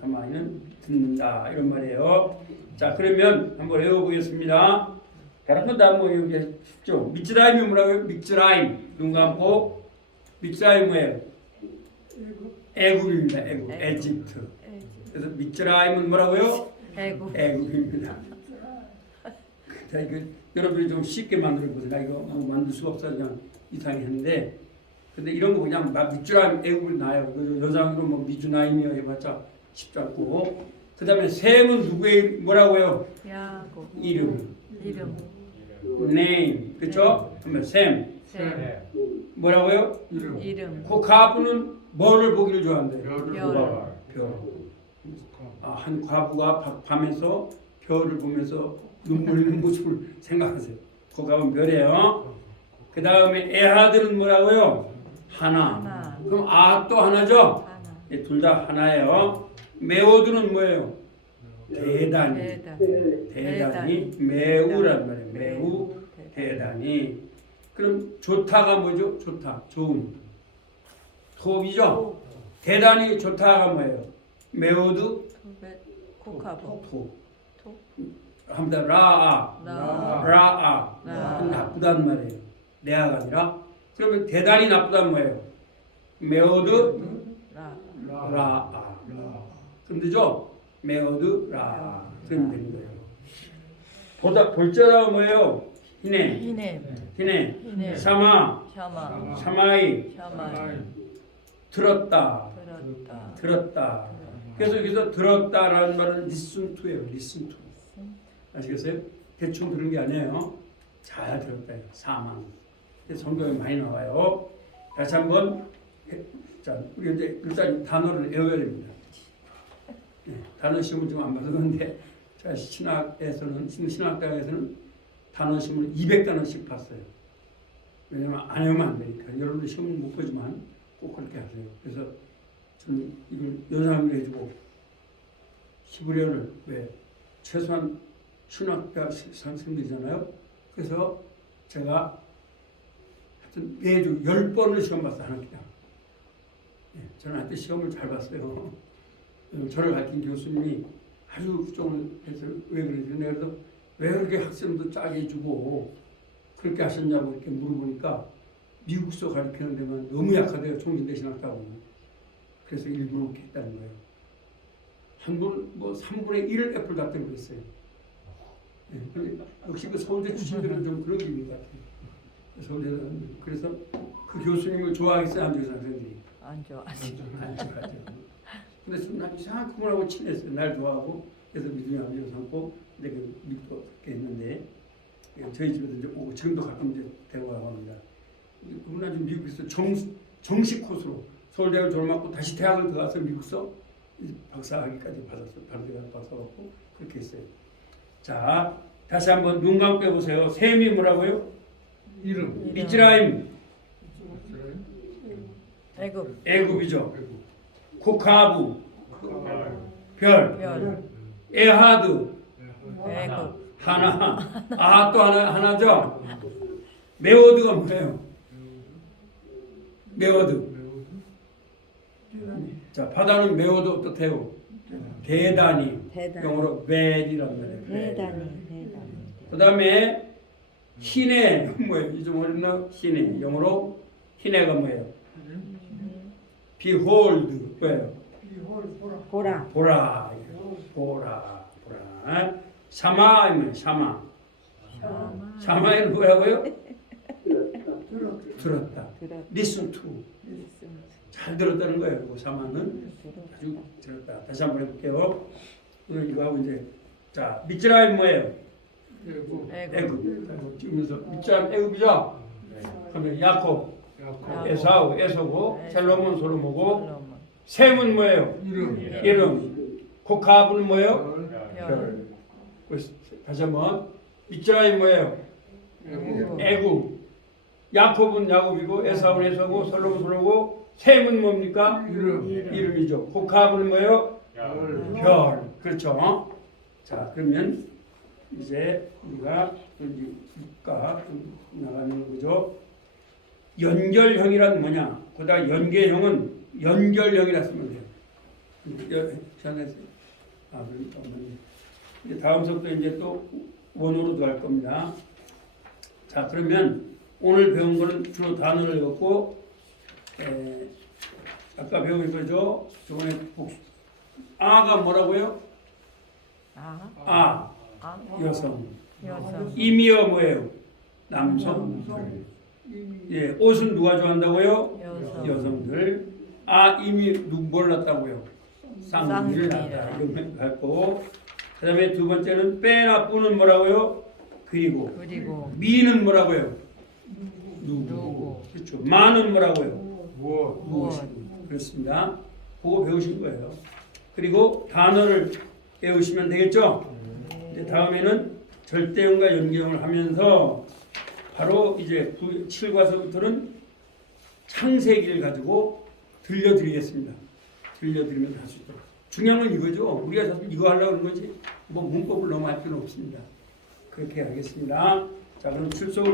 사마이는 듣는다. 이런 말이에요. 자, 그러면 한번 외워보겠습니다. 다른 건 다 뭐 여기 쉽죠. 미츠라임이 뭐라고요? 미츠라임. 눈 감고. 미츠라임 뭐예요? 애굽입니다. 애굽. 에집트. 그래서 미츠라임은 뭐라고요? 애국, 애굽입니다. 자, 이거 여러분이 좀 쉽게 만들어 보세요. 나 이거 뭐 만들 수가 없어 그냥 이상했는데, 근데 이런 거 그냥 막 미츠라임 애굽을 나요. 여장으로 뭐 미주나임이요 해봤자 쉽지 않고. 그 다음에 셈은 누구의 뭐라고요? 야곱, 이름. 이름, name. 그쵸? 그러면 셈. 셈, 뭐라고요? 이름, 이름, 고카부는 뭐를 보기를 좋아한대요? 별을 별. 보라, 별. 한 과부가 밤에서 별을 보면서 눈물 흘리는 모습을 생각하세요. 고카부는 별이에요. 그 다음에 에하드는 뭐라고요? 하나. 하나, 그럼 또 하나죠? 하나, 둘 다 하나예요. 메오드는 뭐예요? 대단히. 대단, 대단히 매우란 말이에요. 매우 대단히. 그럼 좋다가 뭐죠? 좋다. 좋은. 톱이죠? 대단히 좋다가 뭐예요? 매우도 코카보, 톱. 톱, 합니다. 라아. 라, 라아. 라. 나쁘단 말이에요. 내아가 아니라. 그러면 대단히 나쁘단 뭐예요? 매우도 라, 라아. 그럼 되죠? 매우도 라아. 그러면 되는 거예요. 볼자가 뭐예요? 희네. 희네, 희네. 희네, 사마. 샤마, 사마이. 샤마, 들었다. 들었다, 들었다. 그래서 여기서 들었다라는 말은 listen to예요. listen to. 아시겠어요? 대충 들은 게 아니에요. 잘 들었다. 사망. 성경에 많이 나와요. 다시 한번. 자, 우리 이제 일단 단어를 외워야 됩니다. 단어 시험을 좀 안 받았는데 제가 신학대학에서는 단어 시험을 200단어씩 봤어요. 왜냐면 안 외우면 안 되니까. 여러분들 시험을 못 보지만 꼭 그렇게 하세요. 그래서 저는 이걸 연상을 해주고 히브리어를 왜 최소한 신학대학 선생님들이잖아요. 그래서 제가 하여튼 매주 10번을 시험 봤어요. 한 학기당. 저는 하여튼 시험을 잘 봤어요. 저를 가르친 교수님이 아주 걱정을 해서 왜 그러지? 내가 그래서 왜 그렇게 학생도 짜게 해주고 그렇게 하셨냐고 이렇게 물어보니까 미국서 가르치는 데만 너무 약하대요. 총신대신학다고. 그래서 일부러 그렇게 했다는 거예요. 한분 뭐 3분의 1을 애플 다 때문에 그랬어요. 근데 역시 그 서울대 출신들은 좀 그런 게 있는 것 같아요. 서울대 그래서 그 교수님을 좋아하겠어요? 안 좋아해서 학생들이? 안 좋아, 안 좋아하죠. 근데 난 이상한 그분하고 친했어요. 날 좋아하고 그래서 믿음의 아버지로 삼고 내가 믿고 그렇게 했는데 저희 집에도 이제 오고 지금도 가끔 이제 대화하고 합니다. 그분 아주 미국에서 정식 코스로 서울대학을 졸업하고 다시 대학을 들어가서 미국서 박사학위까지 받았어요. 바로 박사 받고 그렇게 했어요. 자, 다시 한번 눈 감고 해보세요. 셈이 뭐라고요? 이름, 미츠라임. 애굽, 애굽이죠. 코카부. 별. 별. 에하드. 애국. 하나. 아, 또 하나죠? 메오드가 뭐예요? 메오드. 자, 바다는 메오드 뜻해요. 대단히. 영어로 bad이란 말이에요. 대단히. 그 다음에 희내 뭐예요? 이 좀 어렵나? 희내. 영어로 희내가 뭐예요? behold 뭐예요? 보라. 보라. 샤마이면 샤마. 샤마이는 뭐라고요? 들었다. listen to. 잘 들었다는 거예요. 그 샤마는 아주 들었다. 다시 한번 해볼게요. 오늘 이거 하고 이제 자 미즈라임 뭐예요? 애굽. 찍으면서 미즈라임 애굽이죠? 그러면 야곱, 에사우, 에서고, 셀로몬, 솔로몬고, 셈은 뭐예요? 이름. 코카브는 뭐예요? 별. 다시 한번 미즈라임 뭐예요? 애굽. 야곱은 야곱이고, 에사우는 에서고, 솔로몬은 솔로고, 셈은 뭡니까? 이름이죠. 코카브는 뭐예요? 별. 그렇죠? 자, 그러면 이제 우리가 국가 나가는 거죠. 연결형이란 뭐냐? 거기다 연계형은 연결형이라 쓰면 돼요. 이제 다음 수업도 이제 또 원어로 들어갈 겁니다. 자, 그러면 오늘 배운 거는 주로 단어를 읽었고, 아까 배운 거죠. 저번에 복수. 아가 뭐라고요? 여성. 임이여 뭐예요? 남성. 예, 옷은 누가 좋아한다고요? 여성들. 임이 뭘 낳았다고요? 쌍둥이를 낳았다. 이거 갖고. 그다음에 두 번째는 빼나 뿌는 뭐라고요? 그리고. 미는 뭐라고요? 누구. 그렇죠. 마는 뭐라고요? 무엇. 그렇습니다. 그거 배우신 거예요. 그리고 단어를 배우시면 되겠죠? 이제 다음에는 절대형과 연계형을 하면서 바로 이제 7과서부터는 창세기를 가지고 들려드리겠습니다. 들려드리면 할 수 있도록. 중요한 건 이거죠. 우리가 자꾸 이거 하려고 하는 거지. 뭐 문법을 너무 할 필요는 없습니다. 그렇게 하겠습니다. 자, 그럼 출석을